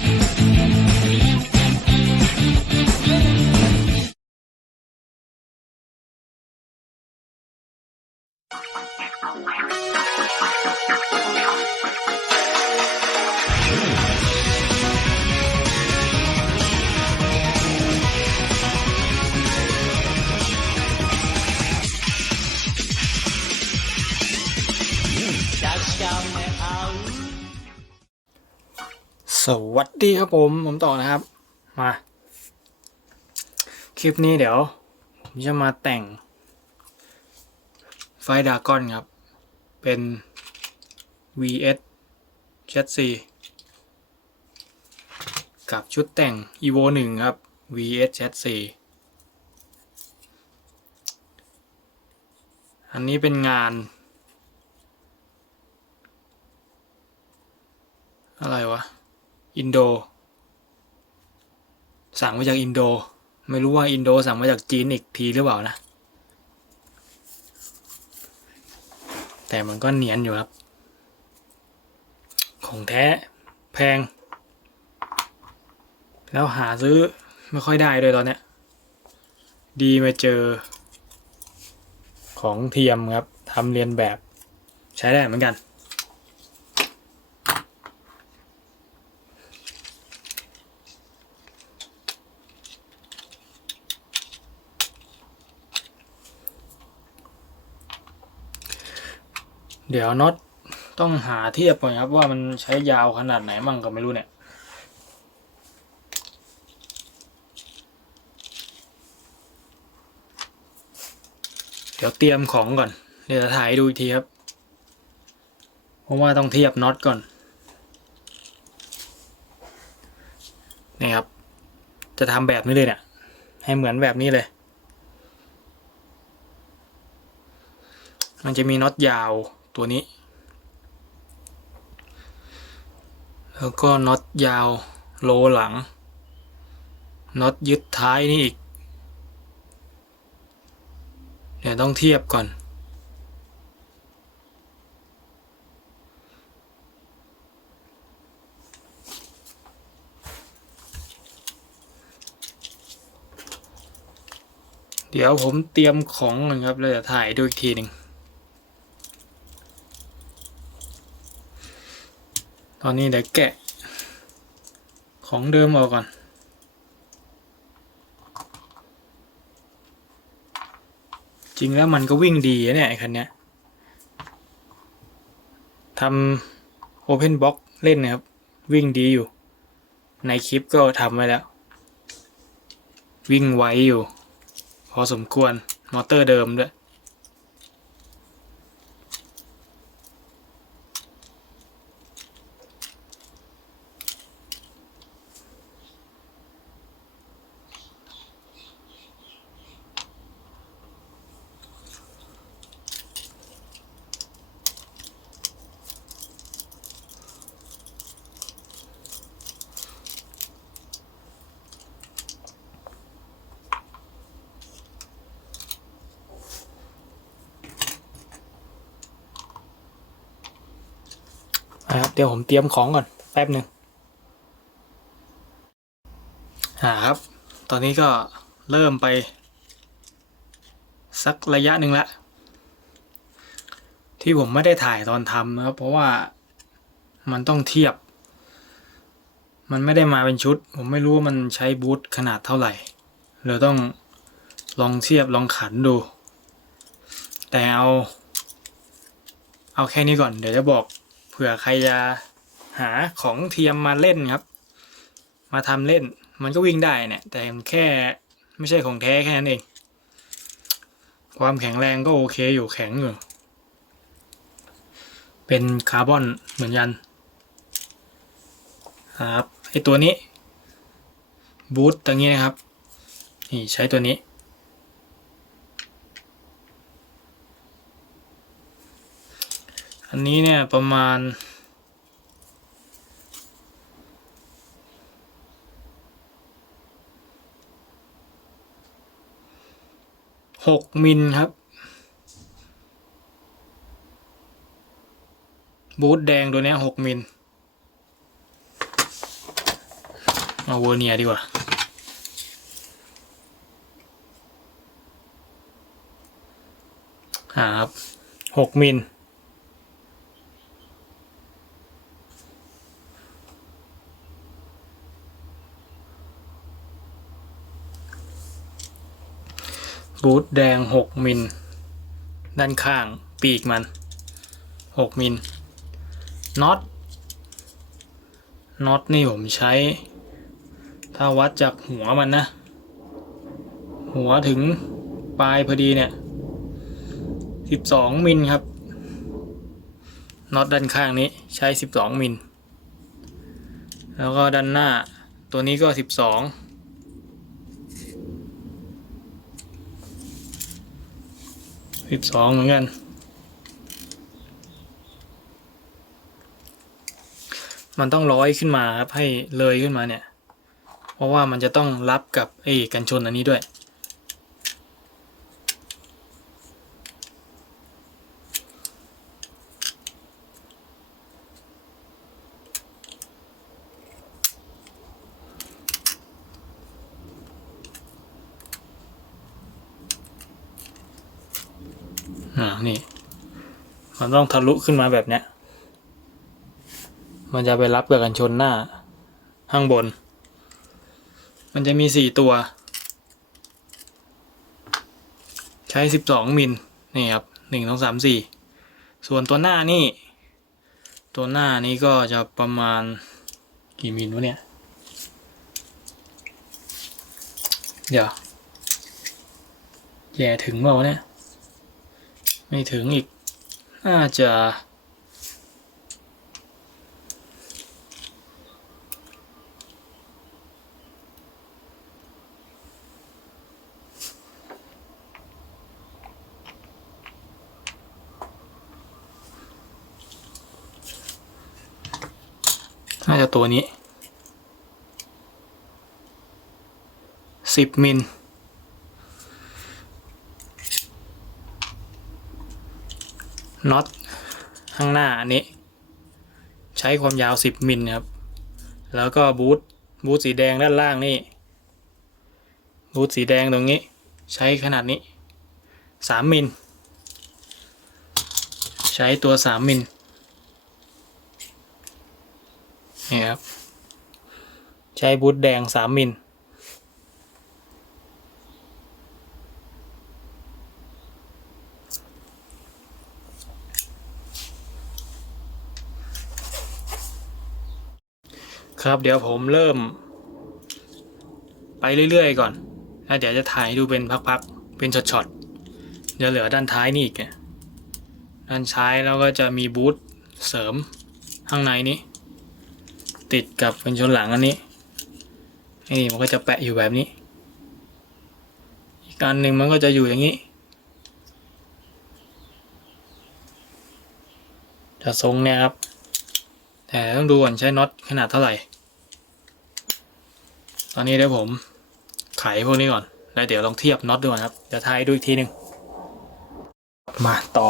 Bye. สวัสดีครับผม ผมต่อนะครับ มา คลิปนี้เดี๋ยว ผมจะมาแต่ง ไฟดากอนครับ เป็น VS z c กับชุดแต่ง evo 1 ครับ VS z c อันนี้เป็นงานอะไรวะ อินโด สั่งมาจากอินโด ไม่รู้ว่าอินโดสั่งมาจากจีนอีกทีหรือเปล่านะ แต่มันก็เนียนอยู่ครับ ของแท้แพง แล้วหาซื้อไม่ค่อยได้ด้วยตอนเนี้ย ดีมาเจอ ของเทียมครับทำเรียนแบบใช้ได้เหมือนกัน เดี๋ยวน็อตต้องหาเทียบก่อนครับว่ามันใช้ยาวขนาดไหนมั่งก็ไม่รู้เนี่ย เดี๋ยวเตรียมของก่อน เดี๋ยวถ่ายดูอีกทีครับ เพราะว่าต้องเทียบน็อตก่อน นี่ครับ จะทำแบบนี้เลยเนี่ย ให้เหมือนแบบนี้เลย มันจะมีน็อตยาว ตัวนี้ แล้วก็น็อตยาวโลหลัง น็อตยึดท้ายนี่อีก เดี๋ยวต้องเทียบก่อน เดี๋ยวผมเตรียมของก่อนครับแล้วจะถ่ายดูอีกทีหนึ่ง ตอนนี้เดี๋ยวแกะ ของเดิมออกก่อน จริงแล้วมันก็วิ่งดีนะเนี่ยคันเนี้ยทำ Open Box เล่นนะครับ วิ่งดีอยู่ ในคลิปก็ทำไว้แล้ว วิ่งไวอยู่ พอสมควร มอเตอร์เดิมด้วย เดี๋ยวผมเตรียมของก่อนแป๊บหนึ่งอ่าครับ ตอนนี้ก็เริ่มไป สักระยะหนึ่งละที่ผมไม่ได้ถ่ายตอนทำนะครับ เพราะว่ามันต้องเทียบ มันไม่ได้มาเป็นชุด ผมไม่รู้ว่ามันใช้บูทขนาดเท่าไหร่เราต้องลองเทียบลองขันดู แต่เอา เอาแค่นี้ก่อน เดี๋ยวจะบอก เผื่อใครจะหาของเทียมมาเล่นครับ มาทำเล่นมันก็วิ่งได้เนี่ย แต่แค่ไม่ใช่ของแท้แค่นั้นเอง ความแข็งแรงก็โอเคอยู่แข็งอยู่ เป็นคาร์บอนเหมือนกันครับไอตัวนี้บูทตรงนี้นะครับ นี่ใช้ตัวนี้ อันนี้เนี่ยประมาณ หกมิลครับ บูทแดงตัวนี้หกมิลเอาเวอร์เนียดีกว่าหาครับหกมิล บูทแดง 6 มิล ด้านข้างปีกมัน 6 มิลน็อตน็อตนี่ผมใช้ ถ้าวัดจากหัวมันนะ หัวถึงปลายพอดีเนี่ย 12 มิลครับน็อตด้านข้างนี้ใช้ 12 มิล แล้วก็ด้านหน้าตัวนี้ก็ 12 สิบสองเหมือนกัน มันต้องร้อยขึ้นมาครับให้เลยขึ้นมาเนี่ย เพราะว่ามันจะต้องรับกับไอ้กันชนอันนี้ด้วย นี่ มันต้องทะลุขึ้นมาแบบเนี้ย มันจะไปรับกับกันชนหน้า ข้างบน มันจะมีสี่ตัว ใช้สิบสองมิลนี่ครับหนึ่งสองสามสี่ส่วนตัวหน้านี่ ตัวหน้านี้ก็จะประมาณกี่มิลวะเนี่ย เดี๋ยวแย่ถึงเปล่าะเนี่ย ไม่ถึงอีก น่าจะน่าจะตัวนี้สิบมิล น็อตข้างหน้าอันนี้ ใช้ความยาว 10 มิลครับ แล้วก็บูทบูทสีแดงด้านล่างนี่บูทสีแดงตรงนี้ ใช้ขนาดนี้ 3 มิล ใช้ตัว 3 มิลนี่ครับ ใช้บูทแดง 3 มิล ครับเดี๋ยวผมเริ่ม ไปเรื่อยๆก่อนแล้วเดี๋ยวจะถ่ายให้ดูเป็นพักๆ เป็นช็อตๆเดี๋ยวเหลือด้านท้ายนี่อีกเนี่ยด้านซ้ายแล้วก็จะมีบูทเสริมข้างในนี้ ติดกับเป็นชนหลังอันนี้นี่มันก็จะแปะอยู่แบบนี้ อีกอันหนึ่งมันก็จะอยู่อย่างนี้ จะทรงเนี่ยครับ แต่ต้องดูก่อนใช้น็อตขนาดเท่าไหร่ ตอนนี้เดี๋ยวผมไขพวกนี้ก่อน แล้วเดี๋ยวลองเทียบน็อตดูก่อนครับเดี๋ยวทายดูอีกทีหนึ่งมาต่อ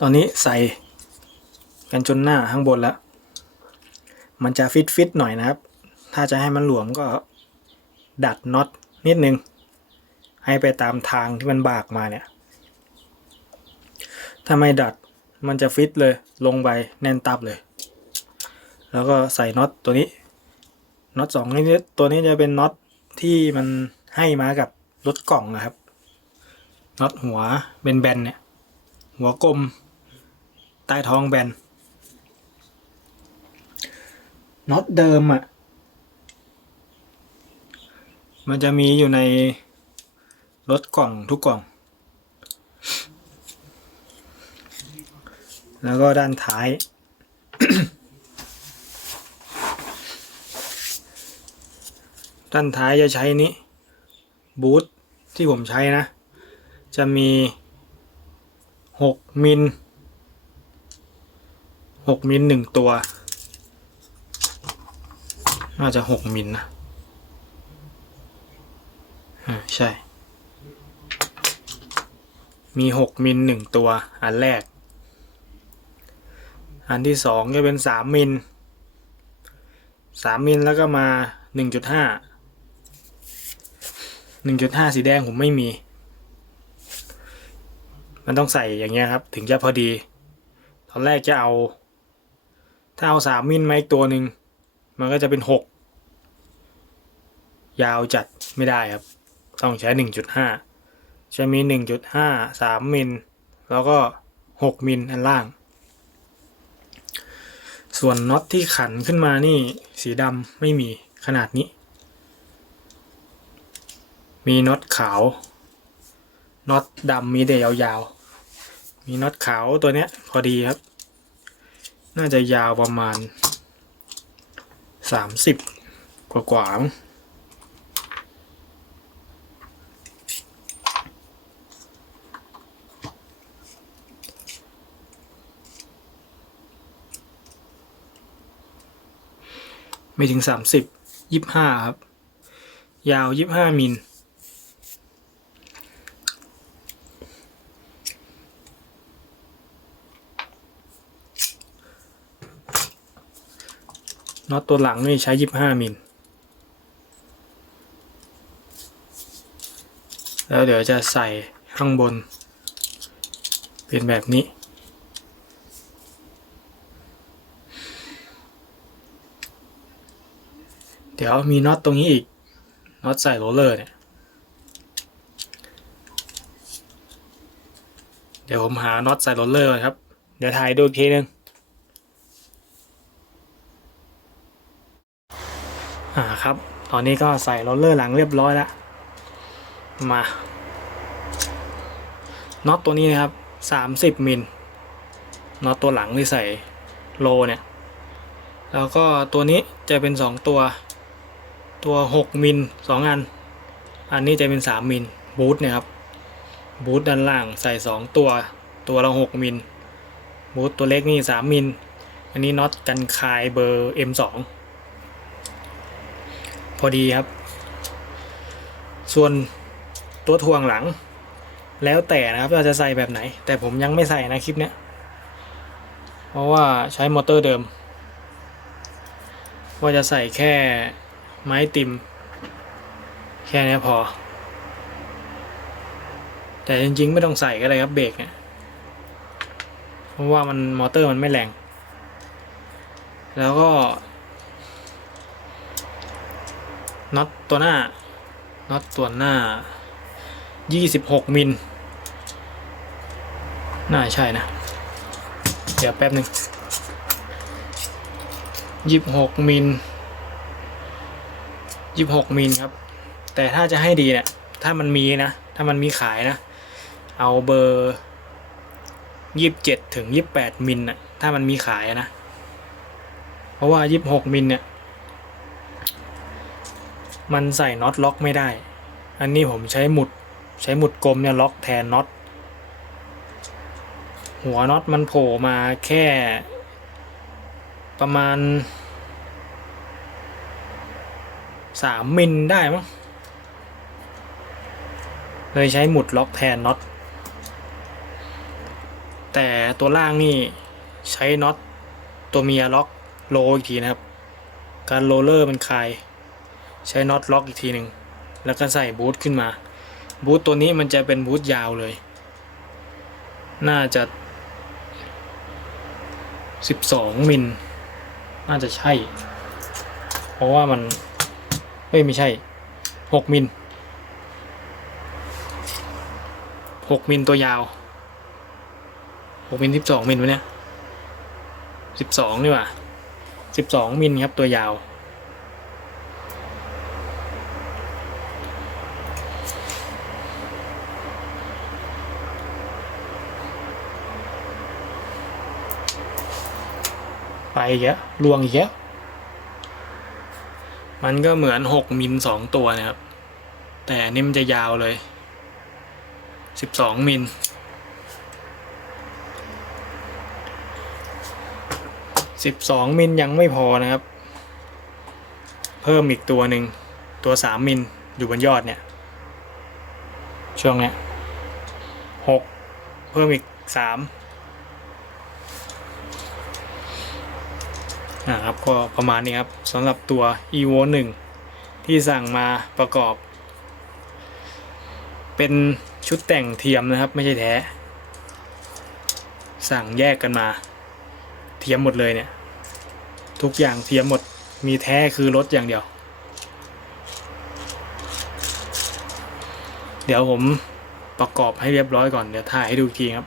ตอนนี้ใส่กันจนหน้าข้างบนแล้ว มันจะฟิตฟิตหน่อยนะครับ ถ้าจะให้มันหลวมก็ดัดน็อตนิดนึง ให้ไปตามทางที่มันบากมาเนี่ย ถ้าไม่ดัดมันจะฟิตเลยลงไปแน่นตับเลย แล้วก็ใส่น็อตตัวนี้ น็อตสองนี้ตัวนี้จะเป็นน็อตที่มันให้มากับรถกล่องนะครับน็อตหัวเป็นแบนเนี่ยหัวกลมใต้ท้องแบนน็อตเดิมอะ่ะมันจะมีอยู่ในรถกล่องทุกกล่อง แล้วก็ด้านท้าย ด้านท้ายจะใช้นี้บูทที่ผมใช้นะ จะมีหกมิลหกมิลหนึ่งตัว น่าจะหกมิลนะอ่าใช่ มีหกมิลหนึ่งตัว อันแรก อันที่สองจะเป็นสามมิลสามมิลแล้วก็มาหนึ่งจุด หนึ่งจุดห้าสีแดงผมไม่มี มันต้องใส่อย่างเงี้ยครับ ถึงจะพอดี ตอนแรกจะเอา ถ้าเอาสามมิลมาอีกตัวหนึ่ง มันก็จะเป็นหกยาวจัดไม่ได้ครับ ต้องใช้หนึ่งจุดห้าจะมีหนึ่งจุดห้าสามมิล แล้วก็หกมิลอันล่าง ส่วนน็อตที่ขันขึ้นมานี่สีดำไม่มีขนาดนี้ มีน็อตขาวน็อตดำมีแต่ยาวๆ มีน็อตขาวตัวเนี้ยพอดีครับ น่าจะยาวประมาณสามสิบกว่าๆมั้งไม่ถึงสามสิบยี่ห้าครับ ยาวยี่ห้ามิล น็อตตัวหลังนี่ใช้ยี่ห้ามิลแล้วเดี๋ยวจะใส่ข้างบน เป็นแบบนี้ เดี๋ยวมีน็อตตรงนี้อีกน็อตใส่โรลเลอร์เนี่ยเดี๋ยวผมหาน็อตใส่โรลเลอร์ครับ เดี๋ยวถ่ายดูอีกทีนึง อ่าครับ ตอนนี้ก็ใส่โรลเลอร์หลังเรียบร้อยแล้ว มาน็อตตัวนี้นะครับสามสิบมิลน็อตตัวหลังที่ใส่โลเนี่ย แล้วก็ตัวนี้จะเป็นสองตัว ตัวหกมิลสองอัน อันนี้จะเป็นสามมิลบูทเนี่ยครับ บูทด้านล่างใส่สองตัว ตัวละหกมิลบูทตัวเล็กนี่สามมิล อันนี้น็อตกันคายเบอร์ M2 พอดีครับ ส่วนตัวทวงหลัง แล้วแต่นะครับเราจะใส่แบบไหน แต่ผมยังไม่ใส่นะคลิปเนี้ย เพราะว่าใช้มอเตอร์เดิม ว่าจะใส่แค่ไม้ติม แค่นี้พอ แต่จริงๆไม่ต้องใส่ก็ได้ครับเบรกเนี่ยเพราะว่ามันมอเตอร์มันไม่แรง แล้วก็ น็อตตัวหน้าน็อตตัวหน้า 26 มิล น่าใช่นะ เดี๋ยวแป๊บหนึ่ง26 มิล 26 มิลครับ แต่ถ้าจะให้ดีเนี่ย ถ้ามันมีนะ ถ้ามันมีขายนะ เอาเบอร์ 27 ถึง 28 มิลนะถ้ามันมีขายนะ เพราะว่า 26 มิลเนี่ย มันใส่น็อตล็อกไม่ได้ อันนี้ผมใช้หมุดใช้หมุดกลมเนี่ยล็อกแทนน็อต หัวน็อตมันโผล่มาแค่ประมาณสามมิลได้มั้งเลยใช้หมุดล็อกแทนน็อต แต่ตัวล่างนี่ใช้น็อตตัวเมียล็อกโลอีกทีนะครับ การโรลเลอร์มันคลาย ใช้น็อตล็อกอีกทีหนึ่งแล้วก็ใส่บูทขึ้นมา บูทตัวนี้มันจะเป็นบูทยาวเลย น่าจะ 12 มิล น่าจะใช่ เพราะว่ามันเอ้ยไม่ใช่ 6 มิล 6 มิลตัวยาว 6 มิล 12 มิลวะเนี่ย 12 นี่หว่า 12 มิลครับตัวยาว อีกแล้วลวงอีกแล้วมันก็เหมือนหกมิลสองตัวนะครับ แต่นี่มันจะยาวเลยสิบสองมิลสิบสองมิลยังไม่พอนะครับ เพิ่มอีกตัวหนึ่งตัวสามมิลอยู่บนยอดเนี่ย ช่วงเนี้ยหกเพิ่มอีกสาม นะครับก็ประมาณนี้ครับสำหรับตัว evo 1 ที่สั่งมาประกอบ เป็นชุดแต่งเทียมนะครับไม่ใช่แท้ สั่งแยกกันมา เทียมหมดเลยเนี่ย ทุกอย่างเทียมหมดมีแท้คือรถอย่างเดียว เดี๋ยวผมประกอบให้เรียบร้อยก่อนเดี๋ยวถ่ายให้ดูทีครับ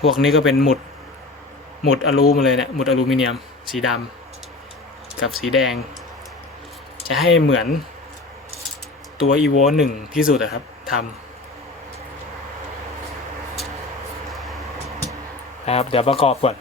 พวกนี้ก็เป็นหมุด หมุดอลูมาเลยเนี่ยหมุดอลูมิเนียม สีดำกับสีแดง จะให้เหมือนตัว evo 1ที่สุดอะครับทำนะครับ เดี๋ยวประกอบก่อน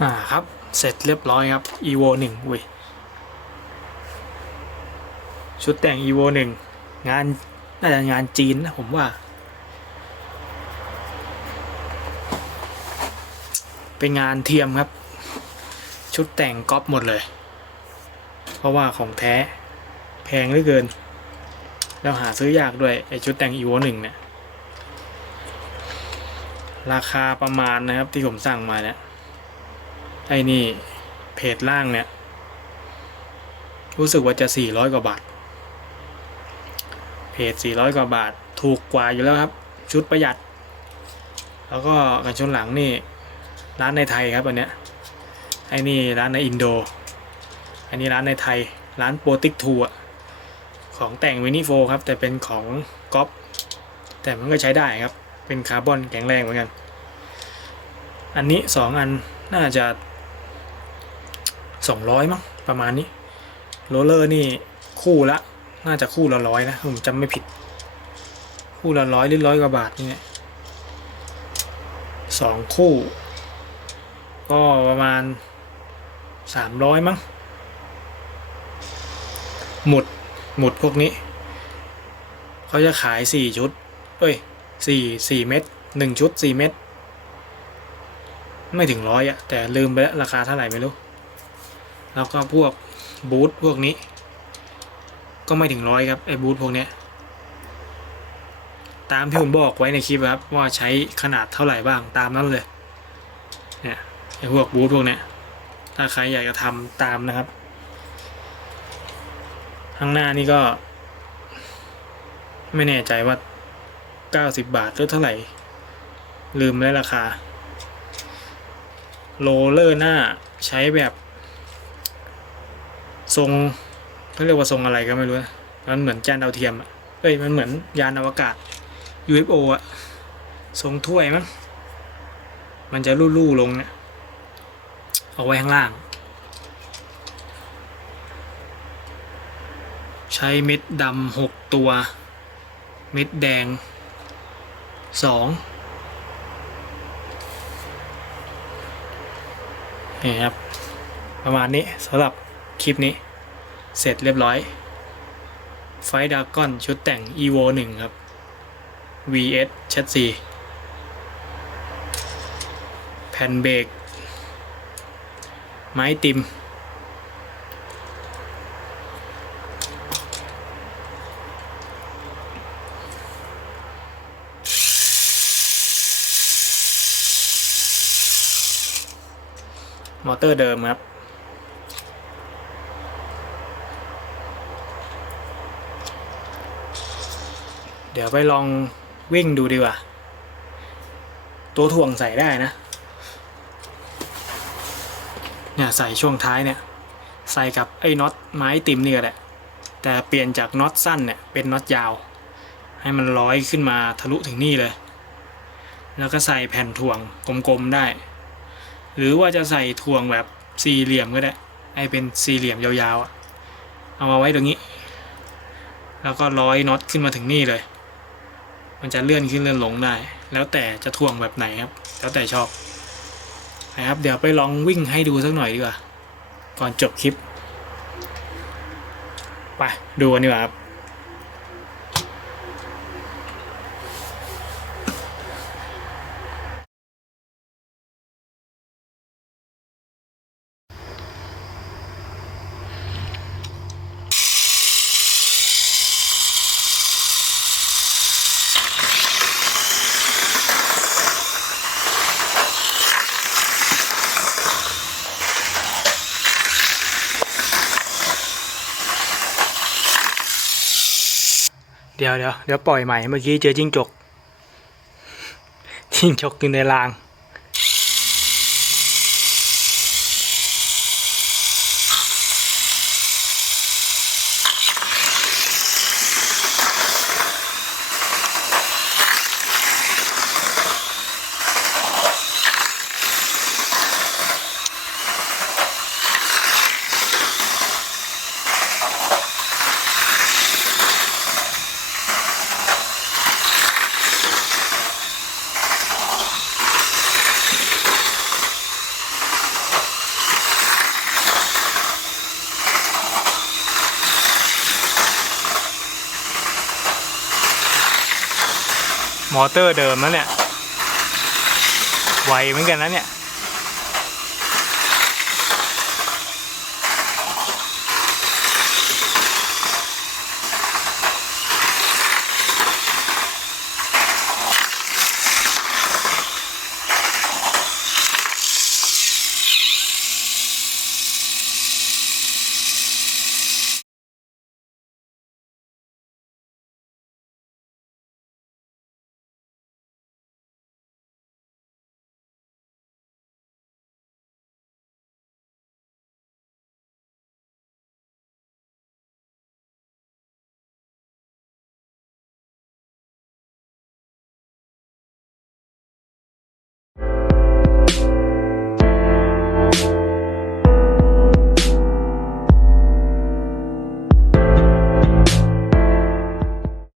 อ่าครับ เสร็จเรียบร้อยครับ evo 1อุ้ยชุดแต่ง evo 1งานน่าจะงานจีนนะผมว่า เป็นงานเทียมครับ ชุดแต่งก๊อปหมดเลย เพราะว่าของแท้แพงเหลือเกิน แล้วหาซื้อยากด้วยไอชุดแต่ง evo 1เนี่ยราคาประมาณนะครับที่ผมสั่งมาเนี่ย ไอ้นี่เพจล่างเนี่ย รู้สึกว่าจะ 400 กว่าบาท เพจ 400 กว่าบาท ถูกกว่าอยู่แล้วครับ ชุดประหยัด แล้วก็กันชนหลังนี่ ร้านในไทยครับอันเนี้ยไอ้นี่ร้านในอินโด อันนี้ร้านในไทย ร้านโปรติกทูอะของแต่งวินิโฟครับ แต่เป็นของก๊อปแต่มันก็ใช้ได้ครับ เป็นคาร์บอนแข็งแรงเหมือนกัน อันนี้สองอันน่าจะ สองร้อยมั้งประมาณนี้โรลเลอร์นี่คู่ละ น่าจะคู่ละร้อยนะผมจำไม่ผิด คู่ละร้อยหรือร้อยกว่าบาทนี่แหละสองคู่ ก็ประมาณสามร้อยมั้งหมุดหมุดพวกนี้ เขาจะขายสี่ชุด เอ้ยสี่สี่เม็ดหนึ่งชุดสี่เม็ดไม่ถึงร้อยอะแต่ลืมไปแล้วราคาเท่าไหร่ไม่รู้ แล้วก็พวกบูทพวกนี้ ก็ไม่ถึงร้อยครับไอ้บูทพวกเนี้ยตามที่ผมบอกไว้ในคลิปครับว่าใช้ขนาดเท่าไหร่บ้างตามนั้นเลยเนี่ยไอ้พวกบูทพวกเนี้ยถ้าใครอยากจะทำตามนะครับ ข้างหน้านี่ก็ ไม่แน่ใจว่า 90 บาทหรือเท่าไหร่ ลืมแล้วราคา โรลเลอร์หน้าใช้แบบ ทรงเขาเรียกว่าทรงอะไรก็ไม่รู้มันเหมือนจานดาวเทียมอะเอ้ยมันเหมือนยานอวกาศ UFO อะทรงถ้วยมั้งมันจะลู่ๆลงเนี่ยเอาไว้ข้างล่าง ใช้เม็ดดำหกตัว เม็ดแดงสองนี่ครับ ประมาณนี้สำหรับคลิปนี้ เสร็จเรียบร้อย ไฟดากอนชุดแต่ง evo 1 ครับ vs ชัดซีแผ่นเบรกไม้ติม มอเตอร์เดิมครับ เดี๋ยวไปลองวิ่งดูดีกว่า ตัวถ่วงใส่ได้นะ เนี่ยใส่ช่วงท้ายเนี่ย ใส่กับไอ้น็อตไม้ติมเนี่ก็แหละ แต่เปลี่ยนจากน็อตสั้นเนี่ยเป็นน็อตยาว ให้มันร้อยขึ้นมาทะลุถึงนี่เลย แล้วก็ใส่แผ่นถ่วงกลมๆได้ หรือว่าจะใส่ถ่วงแบบสี่เหลี่ยมก็ได้ ไอเป็นสี่เหลี่ยมยาวๆอะเอามาไว้ตรงนี้ แล้วก็ร้อยน็อตขึ้นมาถึงนี่เลย มันจะเลื่อนขึ้นเลื่อนลงได้ แล้วแต่จะทวงแบบไหนครับ แล้วแต่ชอบนะครับ เดี๋ยวไปลองวิ่งให้ดูสักหน่อยดีกว่า ก่อนจบคลิป ไปดูกันดีกว่าครับ ดี๋ยวเดี๋ยวเดี๋ยวปล่อยใหม่เมื่อกี้เจอจิ้งจกจิ้งจกอยู่ในราง มอเตอร์เดิมแล้วเนี่ย ไวเหมือนกันนะเนี่ย